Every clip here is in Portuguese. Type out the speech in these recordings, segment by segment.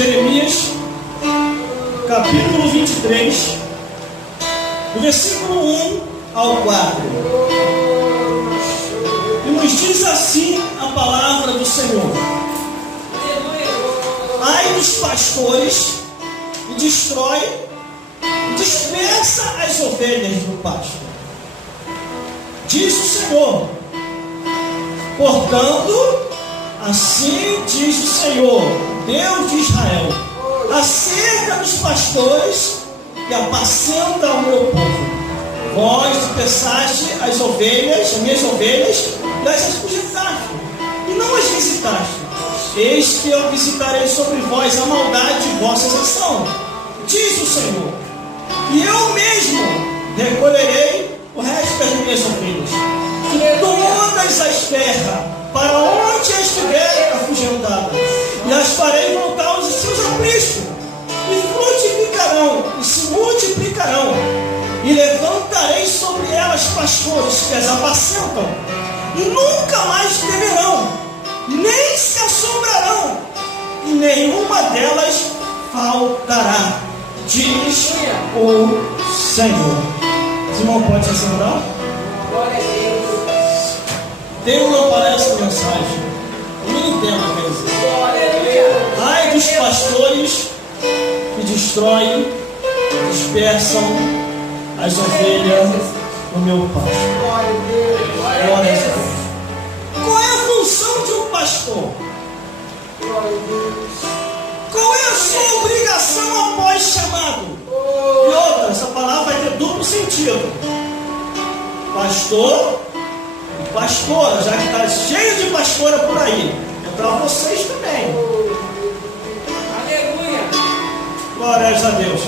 Jeremias, capítulo 23, do versículo 1 ao 4. E nos diz assim a palavra do Senhor: ai dos pastores que destrói e dispersa as ovelhas do pasto. Diz o Senhor: portanto, assim diz o Senhor, Deus de Israel, acerca dos pastores que apacentam o meu povo. Vós dispersaste as ovelhas, as minhas ovelhas, e as expulsaste, e não as visitaste. Eis que eu visitarei sobre vós a maldade de vossas ações, diz o Senhor, e eu mesmo recolherei o resto das minhas ovelhas, e todas as terras, para onde estiverem afugendadas, e as farei voltar aos seus apriscos, e frutificarão, e se multiplicarão, e levantarei sobre elas pastores que as apacentam, e nunca mais temerão, nem se assombrarão, e nenhuma delas faltará, diz o Senhor. Os irmãos podem se assentar? Glória a Deus. Deus não parece mensagem. Eu não entendo, quer dizer. Glória a Deus. Ai dos pastores que destroem, dispersam as ovelhas no meu pasto. Glória a Deus. Glória a Deus. Qual é a função de um pastor? Glória a Deus. Qual é a sua obrigação após chamado? E outra, essa palavra vai ter duplo sentido. Pastor e pastora, já que está cheio de pastora por aí. É para vocês também. Aleluia. Glórias a Deus.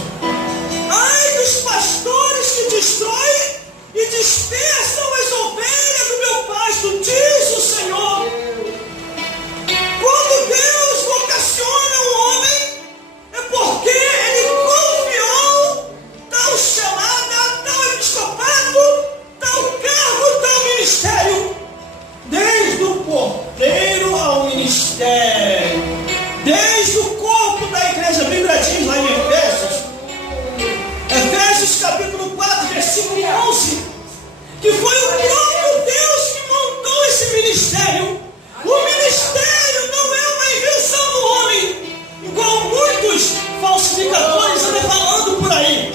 Ai dos pastores que destroem e dispersam as ovelhas do meu pasto, diz o Senhor. Quando Deus vocaciona o homem, é porque Ele confiou tal chamada, tal episcopado, tal cargo, tal ministério, desde o porteiro ao ministério, desde o corpo da igreja. A Bíblia diz lá em Efésios capítulo 4, versículo 11, que foi o próprio Deus que montou esse ministério. O ministério não é uma invenção do homem, igual muitos falsificadores andam falando por aí.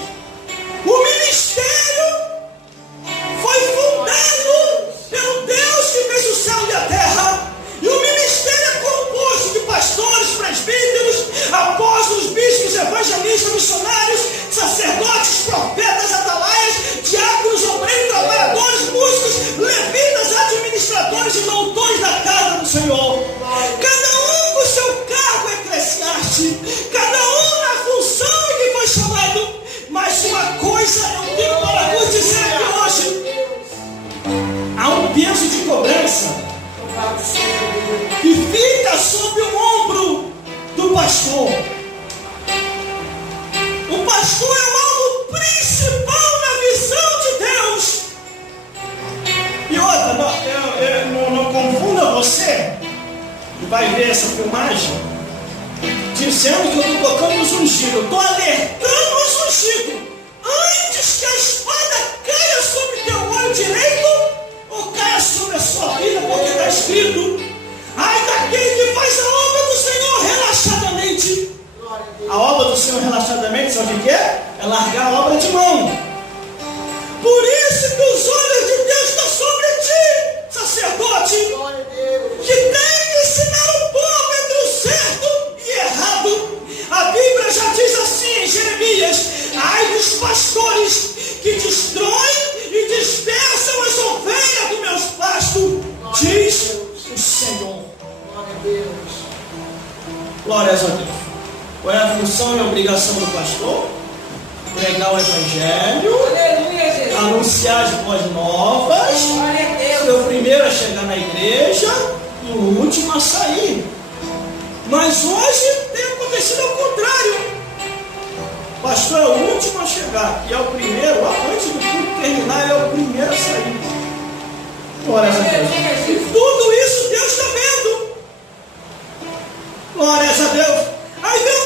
O ministério foi fundado pelo Deus que fez o céu e a terra. E o ministério é composto de pastores, presbíteros, apóstolos, bispos, evangelistas, missionários, sacerdotes, profetas, atalaias, diáconos, obreiros, trabalhadores, músicos, levitas, administradores e doutores da casa do Senhor. Cada um com seu cargo eclesiástico, cada um na função em que foi chamado. Mas uma coisa eu tenho para vos dizer aqui hoje: há um peso de cobrança que fica sob o ombro do pastor. O pastor é o alvo principal na visão de Deus. E outra, não confunda você que vai ver essa filmagem dizendo que eu estou tocando os ungidos. Eu estou alertando os ungidos antes que a espada caia sobre teu olho direito ou caia sobre a sua vida, porque está escrito: ai daquele que faz a obra do Senhor relaxadamente. A obra do Senhor relaxadamente, sabe o que é? É largar a obra de mão. Por isso que os olhos de Deus estão sobre ti, sacerdote, que tem que ensinar o povo entre o certo e errado. A Bíblia já diz assim em Jeremias: ai dos pastores que destroem e dispersam as ovelhas do meus pastos, diz o Senhor. Glórias a Deus. Qual é a função e a obrigação do pastor? Pregar o Evangelho, Aleluia, Jesus. anunciar as boas novas, Glória a Deus. ser o primeiro a chegar na igreja e o último a sair. Mas hoje tem acontecido ao contrário. O pastor é o último a chegar e é o primeiro, antes do culto terminar, ele é o primeiro a sair. Glórias a Deus. E tudo isso Deus está vendo. Glórias a Deus. Aí vem o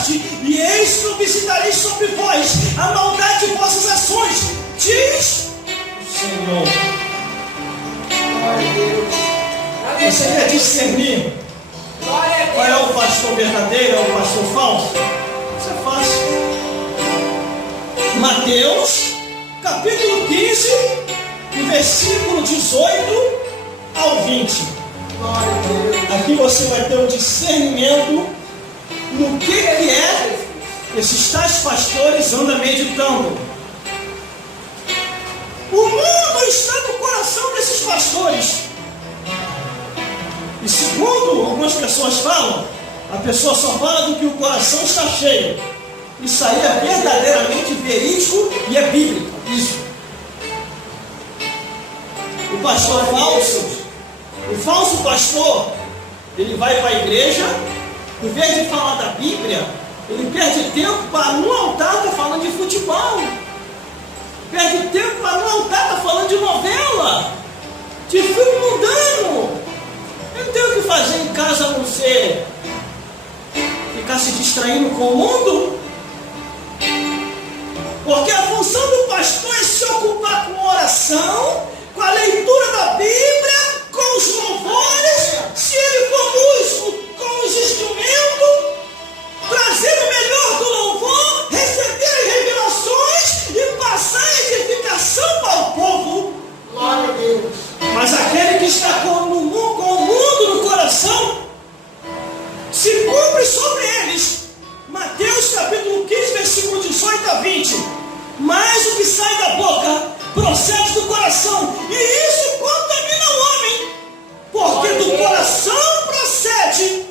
morte, e eis que eu visitarei sobre vós a maldade de vossas ações, diz o Senhor. Glória a Deus. Você quer discernir Glória a qual é Deus. o pastor verdadeiro ou o pastor falso? Isso é fácil. Mateus, capítulo 15, versículo 18 ao 20. Glória a Deus. Aqui você vai ter um discernimento no que é esses tais pastores andam meditando. O mundo está no coração desses pastores. E segundo algumas pessoas falam, a pessoa só fala do que o coração está cheio. Isso aí é verdadeiramente verídico e é bíblico. Isso. O pastor falso, o falso pastor, ele vai para a igreja, em vez de falar da Bíblia, ele perde tempo para no altar estar falando de futebol. Perde tempo para no altar estar falando de novela, de filme mundano. Eu não tenho o que fazer em casa a não ser ficar se distraindo com o mundo. Porque a função do pastor é se ocupar com oração, com a leitura da Bíblia, com os louvores, se ele for músico, com os instrumentos, trazer o melhor do louvor, receber as revelações e passar a edificação para o povo. Glória a Deus. Mas aquele que está com o mundo no coração, se cumpre sobre eles. Mateus capítulo 15, versículo 18 a 20. Mas o que sai da boca procede do coração, e isso contamina o homem, porque do coração procede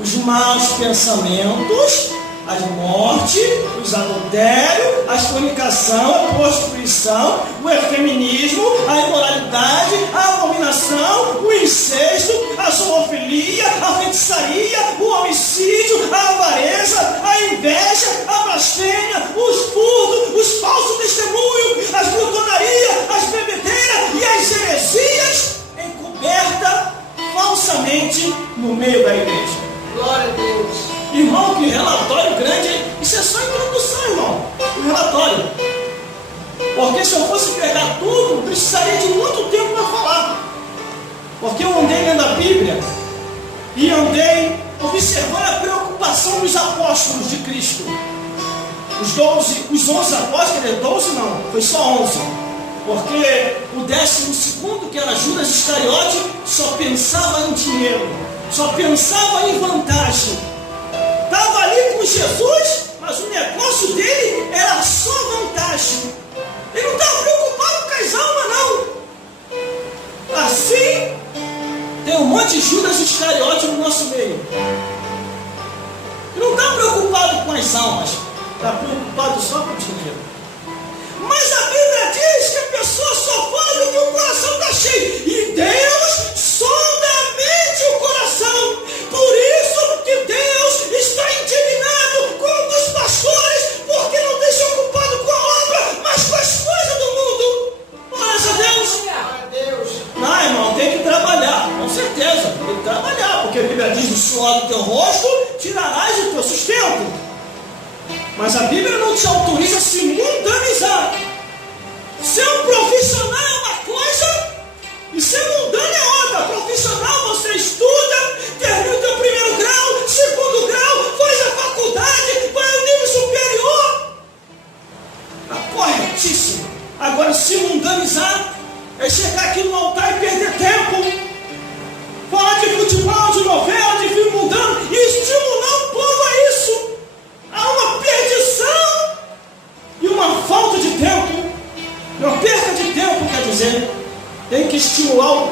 os maus pensamentos, a morte, os adultérios, a fornicação, a prostituição, o efeminismo, a imoralidade, a abominação, o incesto, a zoofilia, a feitiçaria, o homicídio, a avareza, a inveja, a blasfêmia, os furtos, os falsos testemunhos, as glutonarias, as bebedeiras e as heresias encobertas falsamente no meio da igreja. Glória a Deus. Irmão, que relatório grande, hein? Isso é só introdução, irmão. O relatório. Porque se eu fosse pegar tudo, precisaria de muito tempo para falar. Porque eu andei lendo a Bíblia e andei observando a preocupação dos apóstolos de Cristo. Os 11 apóstolos, 12 não, foi só 11. Porque o 12º, que era Judas Iscariote, só pensava em dinheiro, só pensava em vantagem. Estava ali com Jesus, mas o negócio dele era só vantagem. Ele não estava preocupado com as almas, não. Assim, tem um monte de Judas Iscariote no nosso meio. Ele não está preocupado com as almas, está preocupado só com o dinheiro. Mas a Bíblia diz que a pessoa só fala do que o coração está cheio. E Deus sonda a mente e o coração. Por isso que Deus está indignado com os pastores, porque não tem se ocupado com a obra, mas com as coisas do mundo. Glória a Deus. Glória a Deus. Não, irmão, tem que trabalhar, com certeza. Tem que trabalhar, porque a Bíblia diz: do suor do teu rosto tirarás o teu sustento. Mas a Bíblia não te autoriza a se mundanizar. Ser um profissional é uma coisa e ser mundano é outra. Profissional, você estuda, termina o teu primeiro grau, segundo grau, faz a faculdade, vai ao nível superior. Está corretíssimo. Agora, se mundanizar é chegar aqui no altar e perder tempo. Falar de futebol, de novela, de filme mundano e estimular o povo a isso. Há uma perdição e uma falta de tempo, uma perca de tempo, quer dizer, tem que estimular o